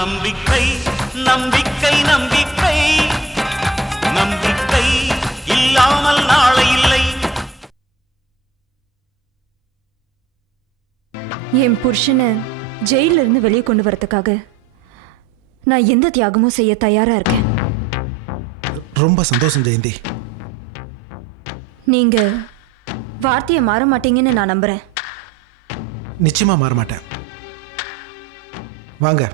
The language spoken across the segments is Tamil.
நம்பிக்கை நம்பிக்கை நம்பிக்கை நம்பிக்கை இல்லாமல் நாளை இல்லை. என் புருஷனை ஜெயில இருந்து வெளியே கொண்டு வரதுக்காக நான் எந்த தியாகமும் செய்ய தயாரா இருக்கேன். ரொம்ப சந்தோஷம் ஜெயந்தி. நீங்க வார்த்தையை மாற மாட்டீங்கன்னு நான் நம்புறேன். நிச்சயமா மாற மாட்டேன். வாங்க.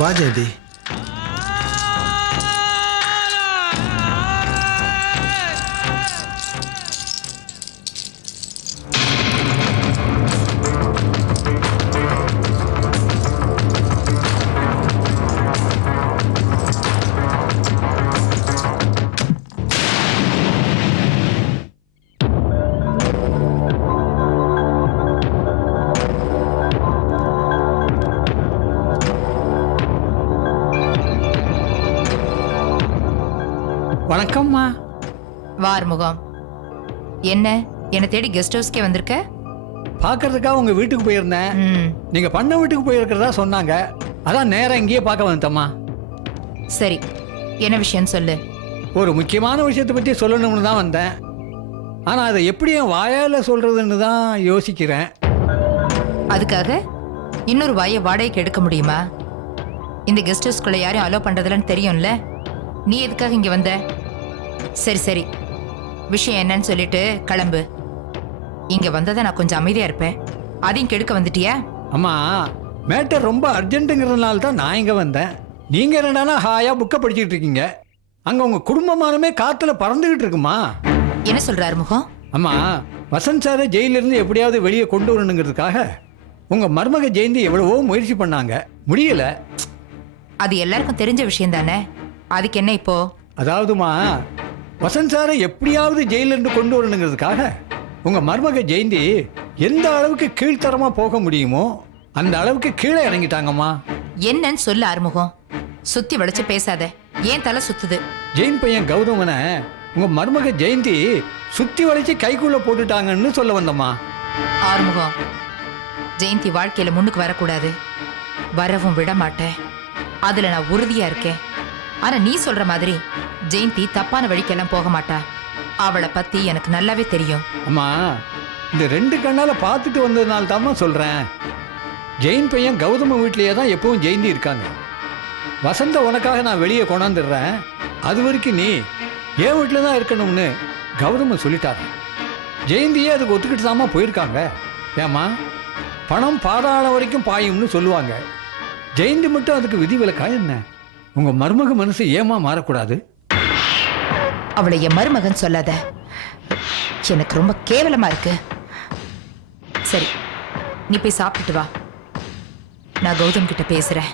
வா ஜெயந்தி. வணக்கம்மா. வார்முகம், என்ன என்னை தேடி கெஸ்ட் ஹவுஸ்க்கே வந்திருக்க? பார்க்கறதுக்காக உங்க வீட்டுக்கு போயிருந்தேன். நீங்க பண்ண வீட்டுக்கு போயிருக்கிறதா சொன்னாங்க. அதான் நேரம் இங்கேயே பார்க்க வந்தேம்மா. சரி, என்ன விஷயம் சொல்லு. ஒரு முக்கியமான விஷயத்தை பற்றி சொல்லணும்னு தான் வந்தேன். ஆனால் அதை எப்படி என் வாயால் சொல்றதுன்னு தான் யோசிக்கிறேன். அதுக்காக இன்னொரு வாயை வாடகைக்கு எடுக்க முடியுமா? இந்த கெஸ்ட் ஹவுஸ்குள்ள யாரையும் அலோ பண்றதுலன்னு தெரியும்ல. நீ எதுக்காக இங்க வந்த? சரி சரி, விஷயம் என்னன்னு சொல்லிட்டு கிளம்பு. இங்க வந்ததை நான் கொஞ்சம் அமைதியா இருப்பேன், அதையும் கெடுக்க வந்துட்டியா? அம்மா, மேட்டர் ரொம்ப அர்ஜென்ட்டுங்கிறதுனால தான் நான் இங்கே வந்தேன். நீங்கள் என்னடானா ஹாயாக புக்கை படிச்சுக்கிட்டு இருக்கீங்க. அங்கே உங்கள் குடும்பமானமே காற்றுல பறந்துக்கிட்டு இருக்குமா? என்ன சொல்றாரு முகம்? அம்மா, வசந்த் சாரை ஜெயிலிருந்து எப்படியாவது வெளியே கொண்டு வரணுங்கிறதுக்காக உங்கள் மருமக ஜெயந்தி எவ்வளவோ முயற்சி பண்ணாங்க, முடியல. அது எல்லாருக்கும் தெரிஞ்ச விஷயம் தானே, அதுக்கு என்ன இப்போ? அதாவதுமா, வசந்த் சாரை எப்படியாவது ஜெயிலிருந்து கொண்டு வரணுங்கிறதுக்காக உங்கள் மருமக ஜெயந்தி எந்த அளவுக்கு கீழ்த்தரமாக போக முடியுமோ அந்த அளவுக்கு கீழே இறங்கிட்டாங்கம்மா. என்னன்னு சொல்ல ஆறுமுகம். சுத்தி வளைச்சு பேசாத, ஏன் தலை சுத்துது? ஜெயின் பையன் கௌதமனை உங்க மருமக ஜெயந்தி சுத்தி வளைச்சு கைக்குள்ள போட்டுட்டாங்கன்னு சொல்ல வந்தம்மா. ஆறுமுகம், ஜெயந்தி வாழ்க்கையில முன்னுக்கு வரக்கூடாது, வரவும் விட மாட்டேன், அதுல நான் உறுதியா இருக்கேன். ஆனா நீ சொல்ற மாதிரி ஜெயந்தி தப்பான வழிக்கெல்லாம் போக மாட்டா. அவளை பத்தி எனக்கு நல்லாவே தெரியும். அம்மா, இந்த 2 கண்ணால பார்த்துட்டு வந்ததுனால தாம்மா சொல்றேன். ஜெயின் பையன் கௌதம வீட்லயே தான் எப்பவும் ஜெயந்தி இருக்காங்க. வசந்த உனக்காக நான் வெளியே கொண்டாந்துடுறேன், அது வரைக்கும் நீ என் வீட்டில் தான் இருக்கணும்னு கௌதம சொல்லிட்டாங்க. ஜெயந்தியே அதுக்கு ஒத்துக்கிட்டு தாம்மா போயிருக்காங்க. ஏம்மா, பணம் பாதாள வரைக்கும் பாயும்னு சொல்லுவாங்க. ஜெயந்தி மட்டும் அதுக்கு விதிவிலக்கா என்ன? உங்க மருமக மனசு ஏமா மாறக்கூடாது? அவளை என் மருமகன் சொல்லாத, எனக்கு ரொம்ப கேவலமா இருக்கு. சரி, நீ போய் சாப்பிட்டுட்டு வா, நான் கௌதம் கிட்ட பேசுறேன்.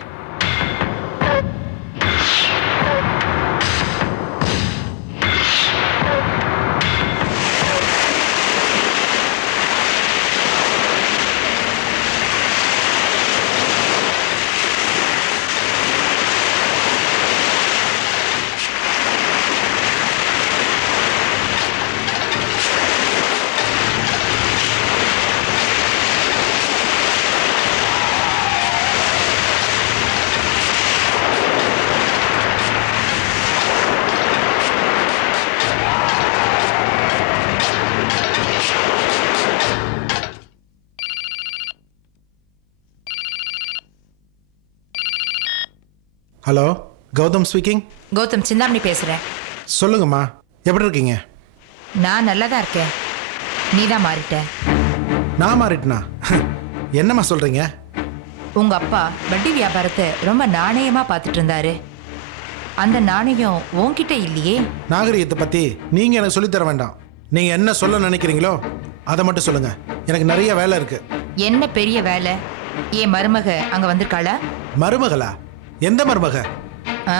Hello, Gautam speaking. கௌதம், சிந்தாமணி பேசுறேன். சொல்லுங்கம்மா, எப்படி இருக்கீங்க? நான் நல்லா தான் இருக்கேன், நீ தான் மாறிட்ட. நான் மாறிட்டேனா? என்னம்மா சொல்றீங்க? உங்க அப்பா வட்டி வியாபாரத்தை ரொம்ப நாணயமா பார்த்துட்டு இருந்தாரு. அந்த நாணயம் உன்கிட்ட இல்லையே. நாகரிகத்தை பத்தி நீங்க எனக்கு சொல்லித்தர வேண்டாம். நீங்க என்ன சொல்ல நினைக்கிறீங்களோ அதை மட்டும் சொல்லுங்க. எனக்கு நிறைய வேலை இருக்கு. என்ன பெரிய வேலை? என் மருமக அங்க வந்திருக்காளா? மருமகளா? எந்த மருமக? ஆ?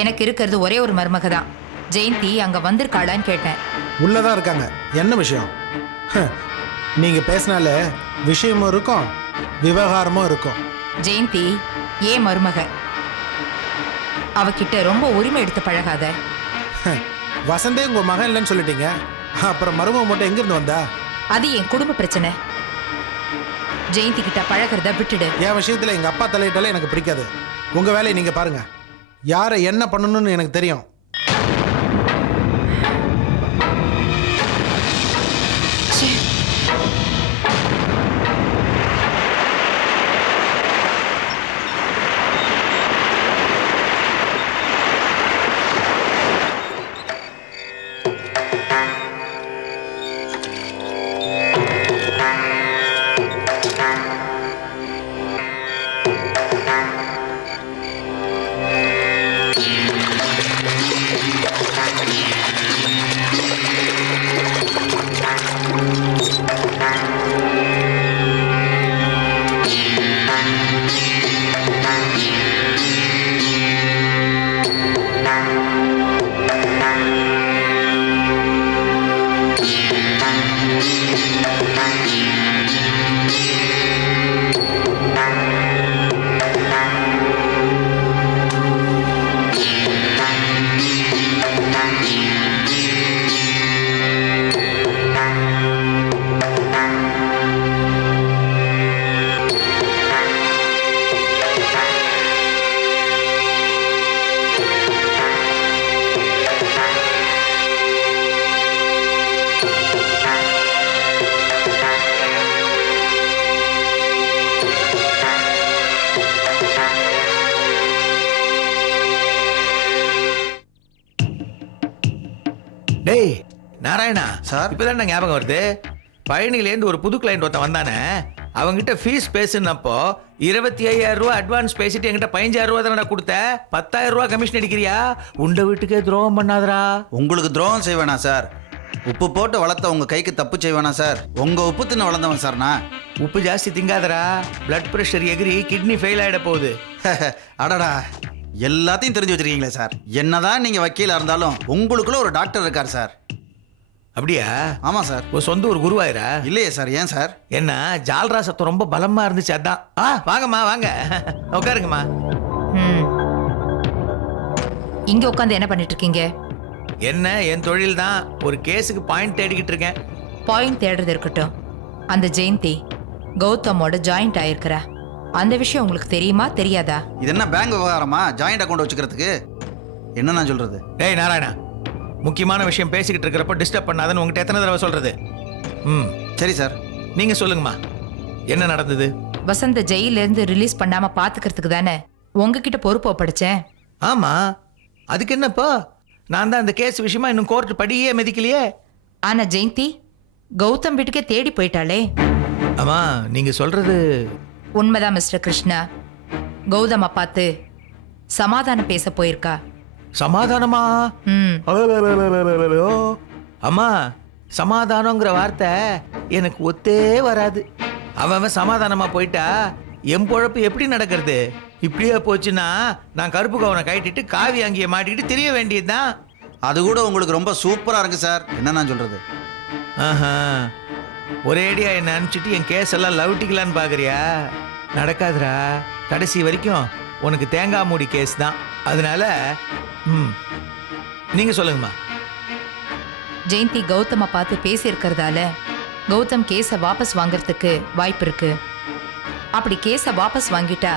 எனக்கு இருக்கிறது ஒரே ஒரு மருமக தான். ஜெயந்தி அங்க வந்திருக்காளான்னு கேட்டேன். உள்ளதான் இருக்காங்க. என்ன விஷயம்? நீங்க பேசினாலே விஷயமும் இருக்கும் விவகாரமும் இருக்கும். ஜெயந்தி ஏன் மருமக, அவகிட்ட ரொம்ப உரிமை எடுத்து பழகாத. வசந்தே உங்க மகன் இல்லைன்னு சொல்லிட்டீங்க, அப்புறம் மருமக மட்டும் எங்கிருந்து வந்தா? அது என் குடும்ப பிரச்சனை. ஜெயந்தி கிட்ட பழகிறத விட்டுடு. என் விஷயத்துல எங்க அப்பா தலையிட்டாலே எனக்கு பிடிக்காது. உங்க வேலையை நீங்க பாருங்க. யாரை என்ன பண்ணணும்னு எனக்கு தெரியும். டேய் நாராயணா சார், இப்பதான் ஞாபகம் வருது. பழனிலேருந்து ஒரு புது கிளைண்ட் ஒருத்தன் வந்தானே, அவங்ககிட்ட ஃபீஸ் பேசுனப்போ 25,000 ரூபா அட்வான்ஸ் பேசிட்டு என்கிட்ட 15,000 ரூபா தானே கொடுத்த. 10,000 ரூபா கமிஷன் அடிக்கிறியா? உண்ட வீட்டுக்கே துரோகம் பண்ணாதரா. உங்களுக்கு துரோகம் செய்வேனா சார்? உப்பு போட்டு வளர்த்த உங்க கைக்கு தப்பு செய்வேனா சார்? உங்க உப்பு தின்னு வளர்ந்தவன் சார் நான். உப்பு ஜாஸ்தி திங்காதரா, பிளட் பிரஷர் எகிரி கிட்னி ஃபெயில் ஆயிட போகுது. அடடா, எல்லாத்தையும் தெரிஞ்சு வச்சிருக்கீங்களே சார். என்னதான் நீங்க வக்கீலா இருந்தாலும் உங்களுக்குள்ள ஒரு டாக்டர் இருக்கார் சார். அப்படியா? ஆமா சார். ஒரு சொந்த ஒரு குருவாயிரா? இல்லையே சார். ஏன் சார்? என்ன ஜால்ரா சத்தம் ரொம்ப பலமா இருந்துச்சு, அதான். வாங்கம்மா வாங்க, உட்காருங்கம்மா. இங்க உட்காந்து என்ன பண்ணிட்டு இருக்கீங்க? என்ன, என் தொழில் தான். ஒரு கேஸுக்கு பாயிண்ட் தேடிக்கிட்டு இருக்கேன். பாயிண்ட் தேடுறது இருக்கட்டும், அந்த ஜெயந்தி கௌதமோட ஜாயிண்ட் ஆயிருக்கிறா. அந்த விஷயம் உங்களுக்கு தெரியுமா தெரியாதா? இது என்ன பேங்க் விவகாரமா ஜாயிண்ட் அக்கௌண்ட் வச்சுக்கிறதுக்கு? என்ன நான் சொல்றது? டேய் நாராயணா, முக்கியமான விஷயம் பேசிக்கிட்டு இருக்கிறப்ப டிஸ்டர்ப் பண்ணாதன்னு உங்ககிட்ட எத்தனை தடவை சொல்றது? சரி சார், நீங்க சொல்லுங்கம்மா, என்ன நடந்தது? வசந்த ஜெயில இருந்து ரிலீஸ் பண்ணாம பாத்துக்கிறதுக்கு தானே உங்ககிட்ட பொறுப்பு ஒப்படைச்சேன். ஆமா, அதுக்கு என்னப்பா? நான் தான் இந்த கேஸ் விஷயமா இன்னும் கோர்ட் படியே மிதிக்கலையே. ஆனா ஜெயந்தி கௌதம் வீட்டுக்கே தேடி போயிட்டாளே. ஆமா, நீங்க சொல்றது உண்மைதான் மிஸ்டர் கிருஷ்ணா. கௌதம பார்த்து சமாதானம் பேச போயிருக்கா. சமாதானமா? அம்மா, சமாதானங்கிற வார்த்தை எனக்கு ஒத்தே வராது. அவன் சமாதானமா போயிட்டா என் பொழப்பு எப்படி நடக்கிறது? இப்படியே போச்சுன்னா நான் கருப்பு கவனை கட்டிட்டு காவி அங்கேயே மாட்டிக்கிட்டு தெரிய வேண்டியதுதான். அது கூட உங்களுக்கு ரொம்ப சூப்பரா இருக்கு சார். என்ன நான் சொல்றது? ஒரேடியா என்ன அனுப்பிச்சிட்டு என் கேஸ் எல்லாம் லவுட்டிக்கலான்னு பாக்குறியா? நடக்காதுரா. கடைசி வரைக்கும் உனக்கு தேங்காய் மூடி கேஸ் தான். அதனால நீங்க சொல்லுங்கம்மா. ஜெயந்தி கௌதம பார்த்து பேசி இருக்கிறதால கௌதம் கேஸை வாபஸ் வாங்கறதுக்கு வாய்ப்பு இருக்கு. அப்படி கேஸை வாபஸ் வாங்கிட்டா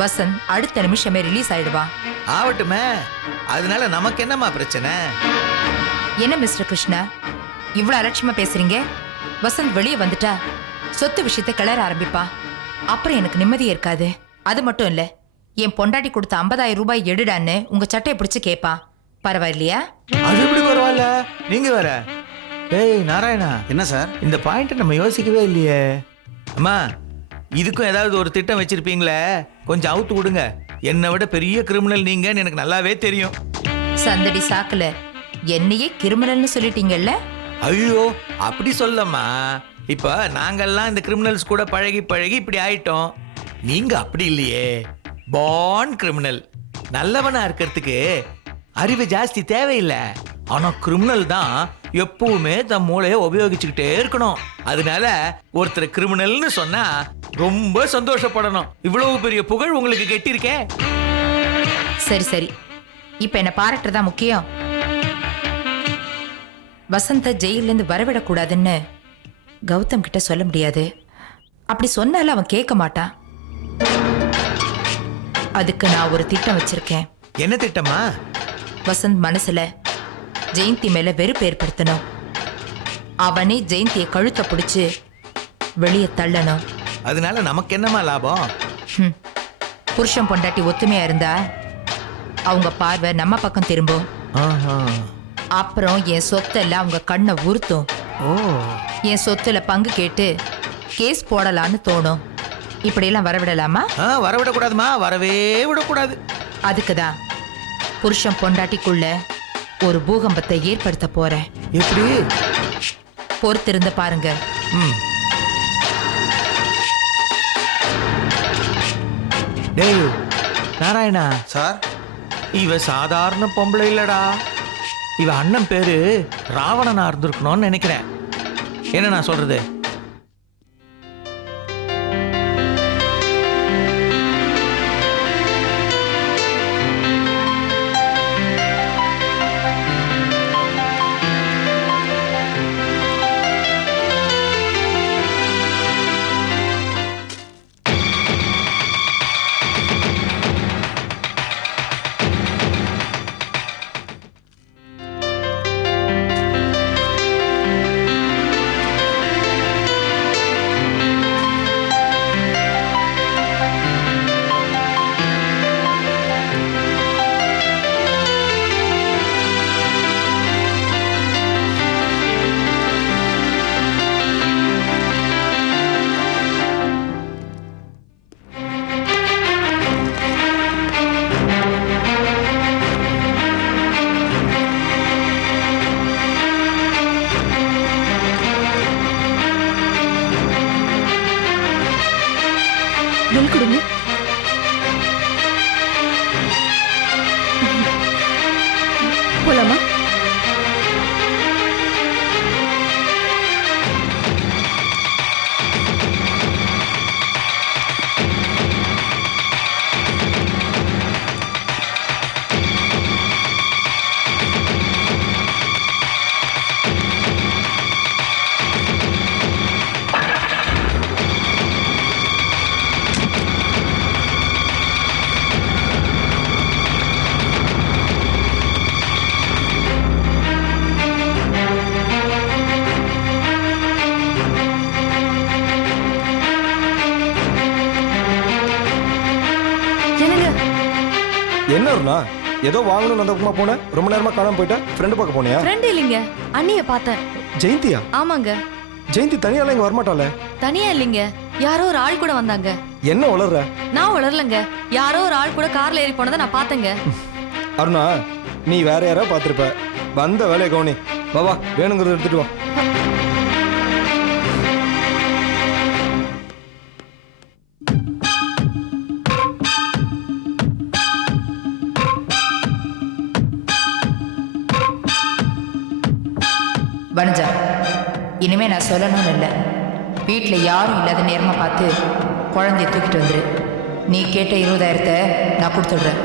வசந்த் அடுத்த நிமிஷமே ரிலீஸ் ஆயிடுவான். ஆவட்டுமே, அதனால நமக்கு என்னம்மா பிரச்சனை? என்ன மிஸ்டர் கிருஷ்ணா இவ்வளவு அலட்சியமா பேசுறீங்க? வசந்த் வெளியே வந்துட்டா சொத்து விஷயத்தை கிளற ஆரம்பிப்பா. அப்புறம் எனக்கு நிம்மதியே இருக்காது. அது மட்டும் இல்ல, என் பொண்டாட்டி கொடுத்த 50,000 ரூபாய் எடுடான்னு உங்க சட்டையை பிடிச்சு கேட்பா. பரவாயில்லையா? அது எப்படி பரவாயில்ல, நீங்க வேற. ஏய் நாராயணா, என்ன சார்? இந்த பாயிண்ட் நம்ம யோசிக்கவே இல்லையே. அம்மா, இதுக்கும் ஏதாவது ஒரு திட்டம் வச்சிருப்பீங்களே, கொஞ்சம் அவுத்து விடுங்க. என்னை விட பெரிய கிரிமினல் நீங்கன்னு எனக்கு நல்லாவே தெரியும். சந்தடி சாக்குல என்னையே கிரிமினல்னு சொல்லிட்டீங்கல்ல? ஐயோ, அப்படி சொல்லம்மா. இப்போ நாங்கெல்லாம் இந்த கிரிமினல்ஸ் கூட பழகி பழகி இப்படி ஆயிட்டோம். நீங்க அப்படி இல்லையே, பார்ன் கிரிமினல். நல்லவனா இருக்கிறதுக்கு அறிவு ஜாஸ்தி தேவையில்லை. ஆனா கிரிமினல் தான் எப்பவுமே தன் மூளையை உபயோகிச்சுக்கிட்டே இருக்கணும். அதனால ஒருத்தர் கிரிமினல்னு சொன்னா ரொம்ப சந்தோஷப்படணும். இவ்வளவு பெரிய புகழ் உங்களுக்கு கெட்டிருக்கே. சரி சரி, இப்ப என்ன பாராட்டுறதா முக்கியம். வசந்த ஜெயிலிருந்து வரவிடக்கூடாதுன்னு கௌதம் கிட்ட சொல்ல முடியாது. அப்படி சொன்னாலும் அவன் கேட்க மாட்டான். அதுக்கு நான் ஒரு திட்டம் வச்சிருக்கேன். என்ன திட்டமா? வசந்த் மனசுல ஜெயந்தி மேல வெறுப்பு ஏற்படுத்தணும். அவனே ஜெயந்தியை கழுத்தை பிடிச்சு வெளியே தள்ளணும். அதனால நமக்கு என்னமா லாபம்? புருஷன் பொண்டாட்டி ஒத்துமையா இருந்தா அவங்க பார்வை நம்ம பக்கம் திரும்பும். அப்புறம் என் சொத்தெல்லாம் அவங்க கண்ணை உறுத்தும். என் சொத்துல பங்கு கேட்டு கேஸ் போடலான்னு தோணும். இப்படியெல்லாம் வரவிடலாமா? வரவிடக்கூடாதுமா, வரவே விடக்கூடாது. அதுக்குதான் புருஷன் பொண்டாட்டிக்குள்ள ஒரு பூகம்பத்தை ஏற்படுத்த போறேன். எப்படி? பொறுத்திருந்து பாருங்க. டேய் நாராயணா சார், இவ சாதாரண பொம்பளை இல்லடா. இவ அண்ணன் பேரு ராவணனா இருந்திருக்கணும்னு நினைக்கிறேன். என்ன நான் சொல்றது? பில் கொடுங்க. போலாமா? என்ன அருணா, ஏதோ வாங்கணும் அந்த பக்கமா போனேன், ரொம்ப நேரமா காணாம போயிட்டேன். ஃப்ரெண்டு பார்க்க போனியா? ஃப்ரெண்ட் இல்லைங்க, அண்ணிய பார்த்தேன். ஜெயந்தியா? ஆமாங்க. ஜெயந்தி தனியால இங்க வரமாட்டாளே? தனியா இல்லைங்க, யாரோ ஒரு ஆள் கூட வந்தாங்க. என்ன வளர்ற? நான் வளரலங்க, யாரோ ஒரு ஆள் கூட கார்ல ஏறி போனதை நான் பார்த்தேங்க. அருணா, நீ வேற யாரோ பார்த்திருப்ப. வந்த வேலையை கவனி. வா வேணுங்கிறத எடுத்துட்டு வா. வனஜா, இனிமே நான் சொல்லணும்னு இல்லை. வீட்டில் யாரும் இல்லாத நேரமா பார்த்து குழந்தைய தூக்கிட்டு வந்துரு. நீ கேட்ட 20,000 நான் கொடுத்துடுறேன்.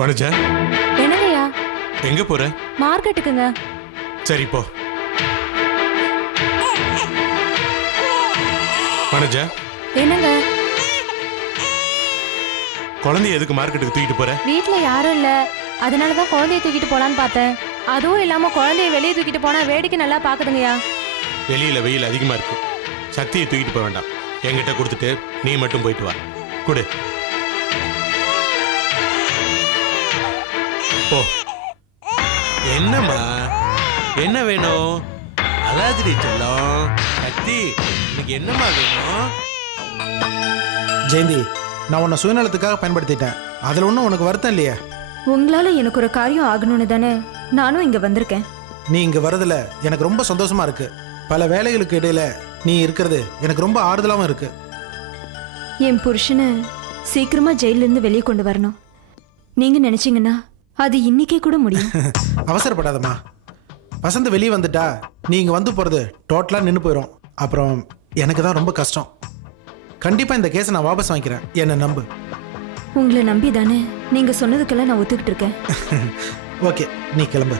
வனஜா, என்னங்கய்யா? எங்க போற? மார்க்கெட்டுக்குங்க. சரி போ. வனஜா, என்னங்க? குழந்தைய எதுக்கு மார்க்கெட்டுக்கு தூக்கிட்டு போற? வீட்ல யாரும் இல்ல, அதனாலதான் குழந்தைய தூக்கிட்டு போலான்னு பார்த்தேன். அதுவும் இல்லாம குழந்தைய வெளியே தூக்கிட்டு போனா வேடிக்கை நல்லா பாக்குதுங்கய்யா. வெளியில வெயில் அதிகமா இருக்கு. சக்தியை தூக்கிட்டு போக வேண்டாம், என்கிட்ட கொடுத்துட்டு நீ மட்டும் போயிட்டு வா. கொடு. போ. என்னம்மா என்ன வேணும்? அழாதிரி செல்லம். சக்தி இன்னைக்கு என்னம்மா வேணும்? ஜெயந்தி, நான் உன்னை சுயநலத்துக்காக பயன்படுத்திட்டேன். அதில் ஒன்றும் உனக்கு வருத்தம் இல்லையே? உங்களால எனக்கு ஒரு காரியம் ஆகணும்னு தானே நானும் இங்க வந்திருக்கேன். நீ இங்கே வரதுல எனக்கு ரொம்ப சந்தோஷமா இருக்கு. பல வேலைகளுக்கு இடையில நீ இருக்கிறது எனக்கு ரொம்ப ஆறுதலாகவும் இருக்கு. என் புருஷனை சீக்கிரமா ஜெயில இருந்து வெளியே கொண்டு வரணும். நீங்க நினைச்சீங்கன்னா அது இன்னைக்கே கூட முடியும். அவசரப்படாதம்மா. வசந்த் வெளியே வந்துட்டா நீ இங்கே வந்து போகிறது டோட்டலாக நின்று போயிடும். அப்புறம் எனக்கு தான் ரொம்ப கஷ்டம். கண்டிப்பாக இந்த கேஸை நான் வாபஸ் வாங்கிக்கிறேன், என்னை நம்பு. உங்களை நம்பி தானே நீங்க சொன்னதுக்கெல்லாம் நான் ஒத்துக்கிட்டு இருக்கேன். ஓகே, நீ கிளம்பு.